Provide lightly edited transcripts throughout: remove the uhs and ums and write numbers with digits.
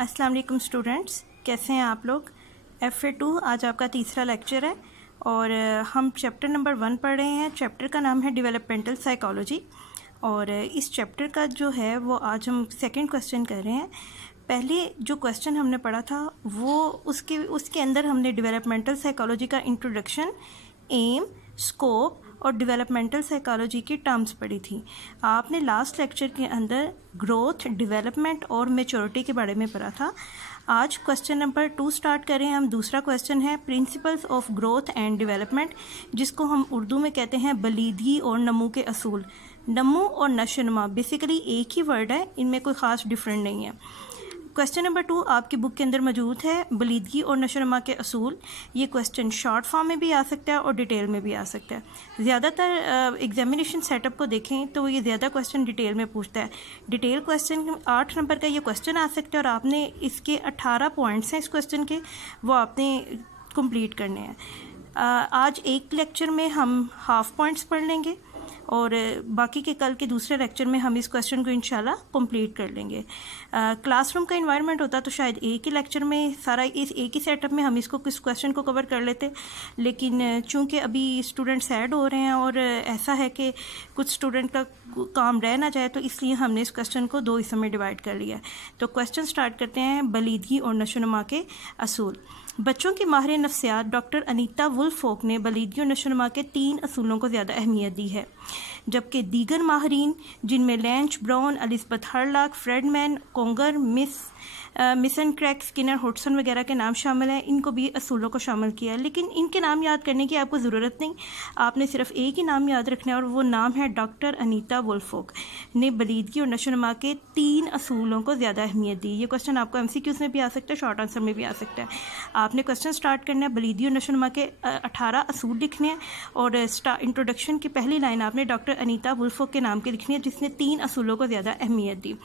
अस्सलाम वालेकुम स्टूडेंट्स, कैसे हैं आप लोग। FA2 आज आपका तीसरा लेक्चर है और हम चैप्टर नंबर 1 पढ़ रहे हैं। चैप्टर का नाम है डेवलपमेंटल साइकोलॉजी और इस चैप्टर का जो है वो आज हम सेकंड क्वेश्चन कर रहे हैं। पहले जो क्वेश्चन हमने पढ़ा था वो उसके अंदर हमने डेवलपमेंटल साइकोलॉजी का इंट्रोडक्शन, एम, स्कोप और डेवलपमेंटल साइकोलॉजी की टर्म्स पढ़ी थी। आपने लास्ट लेक्चर के अंदर ग्रोथ, डेवलपमेंट और मैच्योरिटी के बारे में पढ़ा था। आज क्वेश्चन नंबर 2 स्टार्ट करें हम। दूसरा क्वेश्चन है principles of growth and development, जिसको हम उर्दू में कहते हैं बलीदगी और नमू के असूल। नमू और नशोनुमा बेसिकली एक ही वर्ड है, इनमें कोई ख़ास डिफरेंट नहीं है। क्वेश्चन नंबर 2 आपकी बुक के अंदर मौजूद है, बलीदगी और नशोनुमा के असूल। ये क्वेश्चन शॉर्ट फॉर्म में भी आ सकता है और डिटेल में भी आ सकता है। ज़्यादातर एग्जामिनेशन सेटअप को देखें तो ये ज़्यादा क्वेश्चन डिटेल में पूछता है। डिटेल क्वेश्चन 8 नंबर का ये क्वेश्चन आ सकता है और आपने इसके 18 पॉइंट्स हैं इस क्वेश्चन के, वो आपने कंप्लीट करने हैं। आज एक लेक्चर में हम हाफ पॉइंट्स पढ़ लेंगे और बाकी के कल के दूसरे लेक्चर में हम इस क्वेश्चन को इंशाल्लाह कंप्लीट कर लेंगे। क्लासरूम का इन्वायरमेंट होता तो शायद एक ही लेक्चर में सारा इस एक ही सेटअप में हम किस क्वेश्चन को कवर कर लेते, लेकिन चूंकि अभी स्टूडेंट्स ऐड हो रहे हैं और ऐसा है कि कुछ स्टूडेंट का काम रह ना जाए, तो इसलिए हमने इस क्वेश्चन को 2 हिस्सों में डिवाइड कर लिया है। तो क्वेश्चन स्टार्ट करते हैं, बलीदगी और नशोनुमा के असूल। बच्चों की माहिर नफ्सियात डॉक्टर अनीता वुल्फोक ने बलीदगी और नशोनुमा के 3 असूलों को ज़्यादा अहमियत दी है, जबकि दीगर माहिरीन जिनमें लैंच, Brown, Elizabeth Hurlock, Freedman, Conger, Mussen क्रैक, स्किनर, होटसन वगैरह के नाम शामिल हैं, इनको भी असूलों को शामिल किया है। लेकिन इनके नाम याद करने की आपको ज़रूरत नहीं, आपने सिर्फ एक ही नाम याद रखना है और वो नाम है डॉक्टर अनीता वुल्फोक ने बलीदगी और नशोनुमा के 3 असूलों को ज़्यादा अहमियत दी। ये क्वेश्चन आपको MCQs में भी आ सकता है, शॉर्ट आंसर में भी आ सकता है। आपने क्वेश्चन स्टार्ट करना है, बलीदगी और नशोनुमा के 18 असूल लिखने हैं और इंट्रोडक्शन की पहली लाइन आपने डॉक्टर अनीता वुल्फोक के नाम की लिखनी है, जिसने 3 असूलों को ज़्यादा अहमियत दी।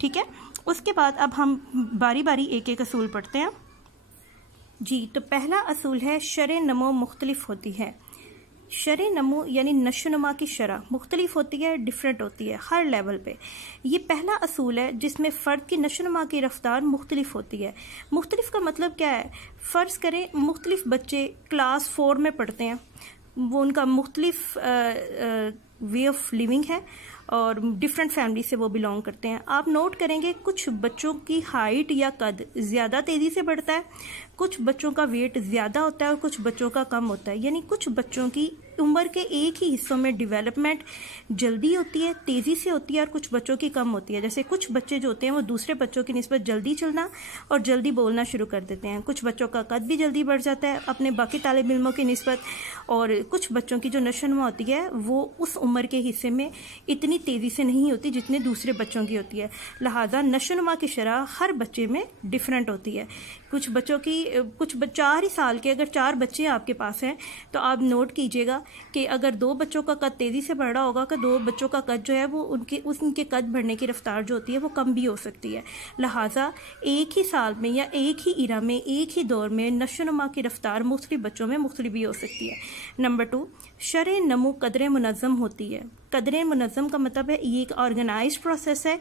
ठीक है, उसके बाद अब हम बारी बारी एक एक असूल पढ़ते हैं जी। तो पहला असूल है शरह नमो मुख्तलिफ होती है। शरह नमो यानी नशोनुमा की शरह मुख्तलिफ होती है, डिफरेंट होती है हर लेवल पे। ये पहला असूल है जिसमें फ़र्द की नशोनुमा की रफ्तार मुख्तलिफ होती है। मुख्तलिफ का मतलब क्या है? फ़र्ज़ करें मुख्तलिफ बच्चे क्लास 4 में पढ़ते हैं, वो उनका मुख्तलिफ वे ऑफ लिविंग है और डिफरेंट फैमिली से वो बिलोंग करते हैं। आप नोट करेंगे कुछ बच्चों की हाइट या कद ज़्यादा तेज़ी से बढ़ता है, कुछ बच्चों का वेट ज़्यादा होता है और कुछ बच्चों का कम होता है। यानी कुछ बच्चों की उम्र के एक ही हिस्सों में डेवलपमेंट जल्दी होती है, तेज़ी से होती है और कुछ बच्चों की कम होती है। जैसे कुछ बच्चे जो होते हैं वो दूसरे बच्चों की निस्बत जल्दी चलना और जल्दी बोलना शुरू कर देते हैं। कुछ बच्चों का कद भी जल्दी बढ़ जाता है अपने बाकी तालिब इल्मों की निस्बत, और कुछ बच्चों की जो नशोनुमा होती है वो उस उम्र के हिस्से में इतनी तेज़ी से नहीं होती जितने दूसरे बच्चों की होती है। लिहाजा नशोनुमा की शरह हर बच्चे में डिफरेंट होती है। कुछ बच्चों की 4 ही साल के अगर 4 बच्चे आपके पास हैं तो आप नोट कीजिएगा कि अगर 2 बच्चों का कद तेज़ी से बढ़ रहा होगा कि 2 बच्चों का कद जो है वो उनके कद बढ़ने की रफ्तार जो होती है वो कम भी हो सकती है। लिहाजा एक ही साल में या एक ही इरा में एक ही दौर में नशोनुमा की रफ्तार मुख्तलिफ बच्चों में मुख्तलिफ भी हो सकती है। नंबर 2, शरह नमू कदर मुनज़्ज़म होती है। कदर मुनज़्ज़म का मतलब है ये एक ऑर्गेनाइज्ड प्रोसेस है,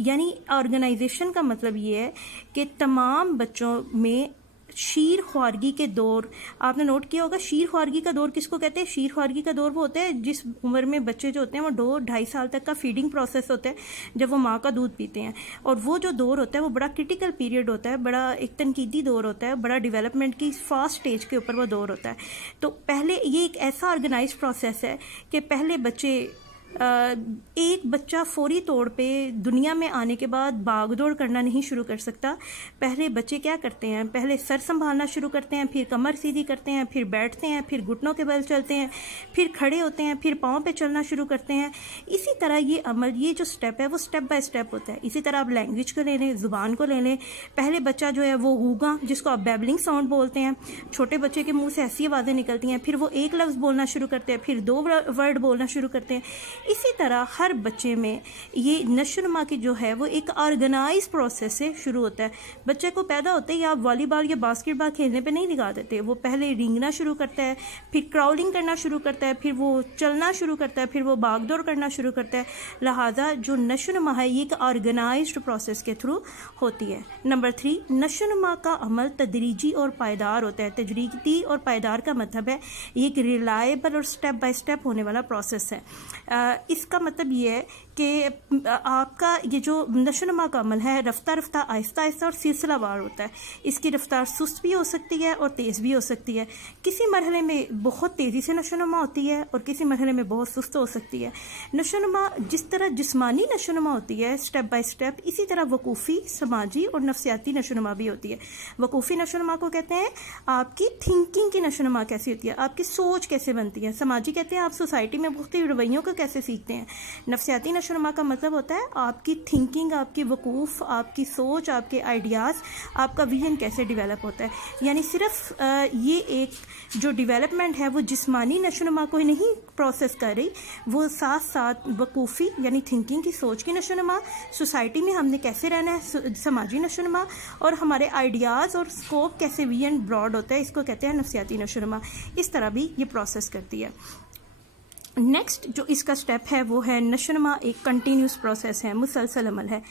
यानी ऑर्गेनाइजेशन का मतलब ये है कि तमाम बच्चों में शीर ख्वारगी के दौर, आपने नोट किया होगा शीर ख्वारगी का दौर किसको कहते हैं? शीर ख्वारगी का दौर वो होता है जिस उम्र में बच्चे जो होते हैं वो 2-2.5 साल तक का फीडिंग प्रोसेस होता है, जब वो माँ का दूध पीते हैं। और वो जो दौर होता है वो बड़ा क्रिटिकल पीरियड होता है, बड़ा एक तनकीदी दौर होता है, बड़ा डेवलपमेंट की फास्ट स्टेज के ऊपर वो दौर होता है। तो पहले ये एक ऐसा ऑर्गेनाइज्ड प्रोसेस है कि पहले बच्चे एक बच्चा फौरी तौर पे दुनिया में आने के बाद भाग दौड़ करना नहीं शुरू कर सकता। पहले बच्चे क्या करते हैं? पहले सर संभालना शुरू करते हैं, फिर कमर सीधी करते हैं, फिर बैठते हैं, फिर घुटनों के बल चलते हैं, फिर खड़े होते हैं, फिर पाँव पे चलना शुरू करते हैं। इसी तरह ये अमल, ये जो स्टेप है वो स्टेप बाय स्टेप होता है। इसी तरह आप लैंग्वेज को ले लें, ज़ुबान को ले लें। पहले बच्चा जो है वो गूंगा, जिसको आप बैबलिंग साउंड बोलते हैं, छोटे बच्चे के मुँह से ऐसी आवाज़ें निकलती हैं, फिर वो एक लफ्ज़ बोलना शुरू करते हैं, फिर 2 वर्ड बोलना शुरू करते हैं। इसी तरह हर बच्चे में ये नशोनुमा की जो है वो एक ऑर्गेनाइज प्रोसेस से शुरू होता है। बच्चे को पैदा होते ही आप वॉलीबॉल या बास्केटबॉल खेलने पे नहीं लगा देते, वो पहले रेंगना शुरू करता है, फिर क्राउलिंग करना शुरू करता है, फिर वो चलना शुरू करता है, फिर वो भागदौड़ करना शुरू करता है। लिहाजा जो नशोनुमा है ये एक ऑर्गेनाइज्ड प्रोसेस के थ्रू होती है। नंबर 3, नशोनुमा का अमल तदरीजी और पायदार होता है। तदरीजी और पायदार का मतलब है ये एक रिलायबल और स्टेप बाय स्टेप होने वाला प्रोसेस है। इसका मतलब ये है कि आपका ये जो नशोनुमा का अमल है रफ्ता रफ्ता आहिस्ता आहिस्ता और सिलसिलावार होता है। इसकी रफ्तार सुस्त भी हो सकती है और तेज़ भी हो सकती है। किसी मरहले में बहुत तेज़ी से नशोनुमा होती है और किसी मरहले में बहुत सुस्त हो सकती है। नशोनुमा जिस तरह जिस्मानी नशोनुमा होती है स्टेप बाय स्टेप, इसी तरह वकूफ़ी, समाजी और नफ्सियाती नशोनुमा भी होती है। वकूफ़ी नशोनुमा को कहते हैं आपकी थिंकिंग की नशोनुमा कैसी होती है, आपकी सोच कैसे बनती है। समाजी कहते हैं आप सोसाइटी में मुख्तलिफ रवैयों को कैसे सीखते हैं। नफ्सियाती नशोनुमा का मतलब होता है आपकी थिंकिंग, आपकी वकूफ़, आपकी सोच, आपके आइडियाज़, आपका विजन कैसे डेवलप होता है। यानी सिर्फ ये एक जो डेवलपमेंट है वो जिस्मानी नशोनुमा को ही नहीं प्रोसेस कर रही, वो साथ साथ वकूफ़ी यानी थिंकिंग की, सोच की नशोनुमा, सोसाइटी में हमने कैसे रहना है, समाजी नशोनुमा, और हमारे आइडियाज़ और स्कोप कैसे विजन ब्रॉड होता है, इसको कहते हैं नफ्सियाती नशोनुमा। इस तरह भी ये प्रोसेस करती है। नेक्स्ट जो इसका स्टेप है वो है नशोनुमा एक कंटिन्यूस प्रोसेस है, मुसलसल अमल है।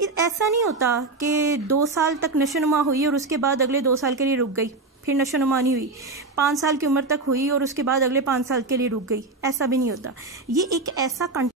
ऐसा नहीं होता कि 2 साल तक नशोनुमा हुई और उसके बाद अगले 2 साल के लिए रुक गई, फिर नशोनुमा नहीं हुई। 5 साल की उम्र तक हुई और उसके बाद अगले 5 साल के लिए रुक गई, ऐसा भी नहीं होता। ये एक ऐसा